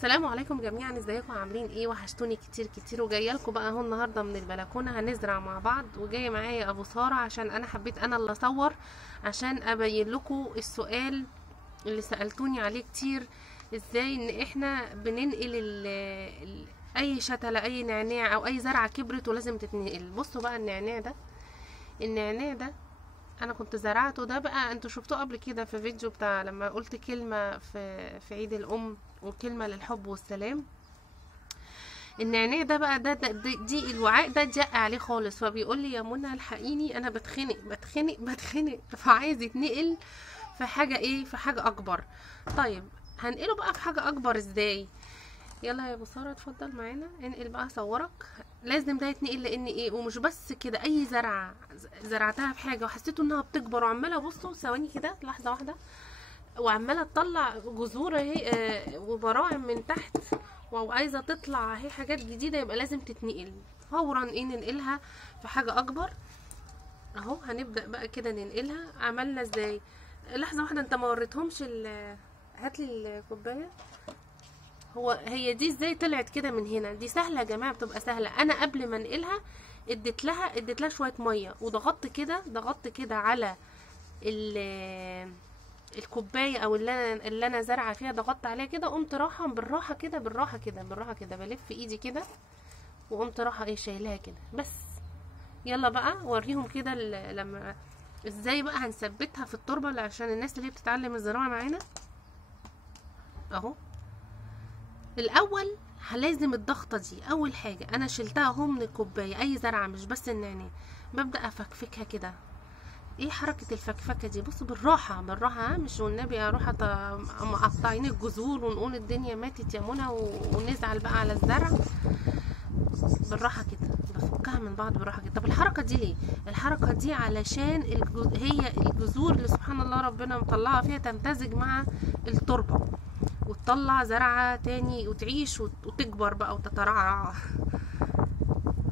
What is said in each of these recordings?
السلام عليكم جميعا، ازيكم عاملين ايه؟ وحشتوني كتير كتير. وجايه لكم بقى اهو النهارده من البلكونه، هنزرع مع بعض. وجايه معايا ابو ساره عشان انا حبيت انا اللي اصور، عشان ابين لكم السؤال اللي سالتوني عليه كتير، ازاي ان احنا بننقل اي شتله، اي نعناع او اي زرعه كبرت ولازم تتنقل. بصوا بقى النعناع ده انا كنت زرعته. ده بقى انتوا شفتوه قبل كده في فيديو بتاع لما قلت كلمة في عيد الام وكلمة للحب والسلام. النعناع ده بقى دي الوعاء ده اتجق عليه خالص، فبيقول لي يا منى الحقيني انا بتخنق فعايز يتنقل في حاجة ايه، في حاجة اكبر. طيب هنقله بقى في حاجة اكبر ازاي؟ يلا يا ابو ساره اتفضل معانا، انقل بقى صورك. لازم ده يتنقل لان ايه، ومش بس كده، اي زرعه زرعتها في حاجه وحسيتوا انها بتكبر وعماله، بصوا ثواني كده لحظه واحده، وعماله تطلع جذور اهي وبراعم من تحت وعايزه تطلع اهي حاجات جديده، يبقى لازم تتنقل فورا. ايه، ننقلها في حاجه اكبر اهو. هنبدا بقى كده ننقلها. عملنا ازاي؟ لحظه واحده، انت ما وريتهمش هاتلي الكوبايه. هي دي ازاي طلعت كده من هنا؟ دي سهله يا جماعه، بتبقى سهله. انا قبل ما انقلها اديت لها شويه ميه وضغطت كده على الكوبايه او اللي انا زارعه فيها، ضغطت عليها كده، قمت رايحه بالراحه كده بلف ايدي كده، وقمت رايحه ايه شايلها كده بس. يلا بقى وريهم كده لما ازاي بقى هنثبتها في التربه عشان الناس اللي بتتعلم الزراعه معانا اهو. الاول لازم الضغطه دي. اول حاجه انا شلتها اهو من الكوبايه، اي زرعه مش بس النعناع، ببدا افكفكها كده. ايه حركه الفكفكه دي؟ بصوا بالراحه مش والنبي اروح مقطعين الجذور ونقول الدنيا ماتت يا منى ونزعل بقى على الزرع. بالراحه كده بفكها من بعض بالراحه كده. طب الحركه دي ليه؟ الحركه دي علشان هي الجذور اللي سبحان الله ربنا مطلعها فيها تمتزج مع التربه وتطلع زرعة تاني وتعيش وتكبر بقى وتترعرع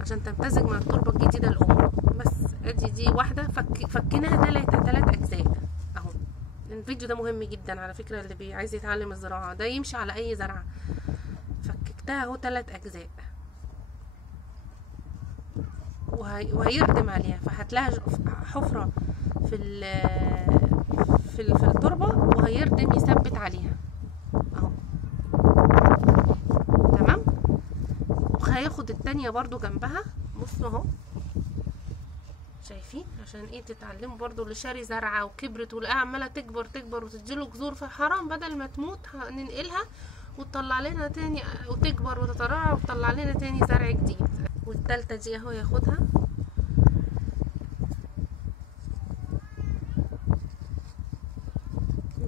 عشان تمتزج مع التربة الجديدة الأم. بس ادي دي واحدة فكيناها تلات أجزاء اهو. الفيديو ده مهم جدا على فكرة، اللي عايز يتعلم الزراعة ده يمشي على أي زرعة. فككتها اهو 3 أجزاء وهيردم عليها، فهتلاقي حفرة في التربة وهيردم يثبت عليها اهو. تمام. وهياخد التانية برضو جنبها، بصوا اهو شايفين؟ عشان ايه؟ تتعلموا برضو اللي شاري زرعة وكبرت ولقاها عمالة تكبر وتديله جذور، فحرام بدل ما تموت ننقلها وتطلع لنا تاني وتكبر وتترعى وتطلع لنا تاني زرع جديد. والتالتة دي اهو ياخدها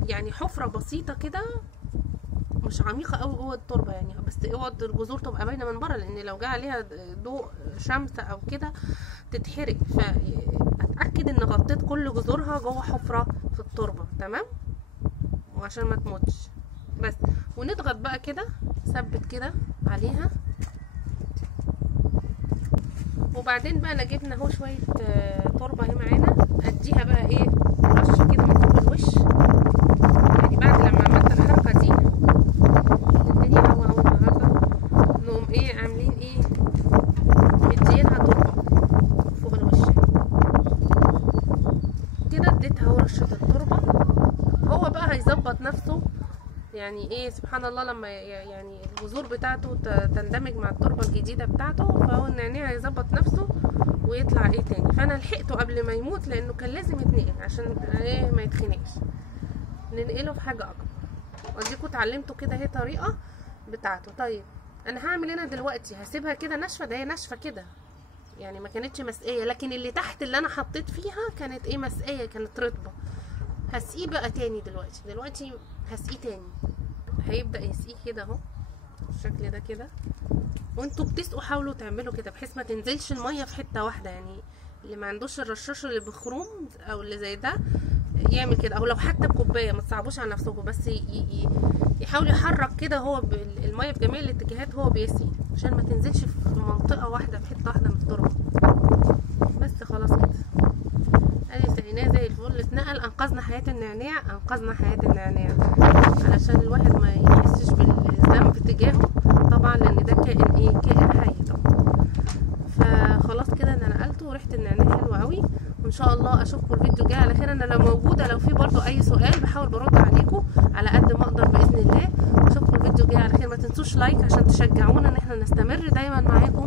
يعني حفرة بسيطة كده، مش عميقه قوي جوه التربه يعني، بس اوعى الجذور تبقى باينه من بره، لان لو جه عليها ضوء شمس او كده تتحرق. فاتاكد ان غطيت كل جذورها جوه حفره في التربه. تمام، وعشان ما تموتش بس. ونضغط بقى كده، ثبت كده عليها. وبعدين بقى انا جبنا اهو شويه تربه اهي معانا، اديها بقى ايه رشه كده من فوق الوش. يعني بعد لما عملت الحركه دي الدنيا هوا النهارده، نقوم ايه عاملين ايه، مدينها تربه فوق الوش كده. اديتها اهو رشه التربه، هو بقى هيظبط نفسه. يعني ايه سبحان الله، لما يعني الجذور بتاعته تندمج مع التربه الجديده بتاعته، فهو النعناع هيظبط نفسه ويطلع ايه تاني. فانا لحقته قبل ما يموت لانه كان لازم يتنقل عشان ايه ما يتخنقش. ننقله في حاجه اكبر. واديكوا اتعلمتوا كده اهي طريقه بتاعته. طيب انا هعمل هنا دلوقتي، هسيبها كده ناشفه، ده هي ناشفه كده يعني ما كانتش مسقيه، لكن اللي تحت اللي انا حطيت فيها كانت ايه مسقيه، كانت رطبه. هسقيه بقى تاني دلوقتي هسقيه تاني. هيبدا يسقيه كده اهو بالشكل ده كده. وانتوا بتسقوا حاولوا تعملوا كده بحيث ما تنزلش الميه في حته واحده. يعني اللي ما عندوش الرشاش اللي بخروم او اللي زي ده يعمل كده، او لو حتى بكوبايه ما تصعبوش على نفسكم، بس يحاول يحرك كده هو الميه في جميع الاتجاهات هو بيسقي عشان ما تنزلش في منطقه واحده، في حته واحده من التربه. بس خلاص كده ادي سقيناه زي الفل، اتنقل. انقذنا حياه النعناع علشان الواحد ما يحسش بالذنب تجاه وريحه النعناع حلوه قوي. وان شاء الله اشوفكم الفيديو الجاي على خير. انا لو موجوده، لو في برضو اي سؤال بحاول برد عليكم على قد ما اقدر باذن الله. اشوفكم الفيديو الجاي على خير. ما تنسوش لايك عشان تشجعونا ان احنا نستمر دايما معاكم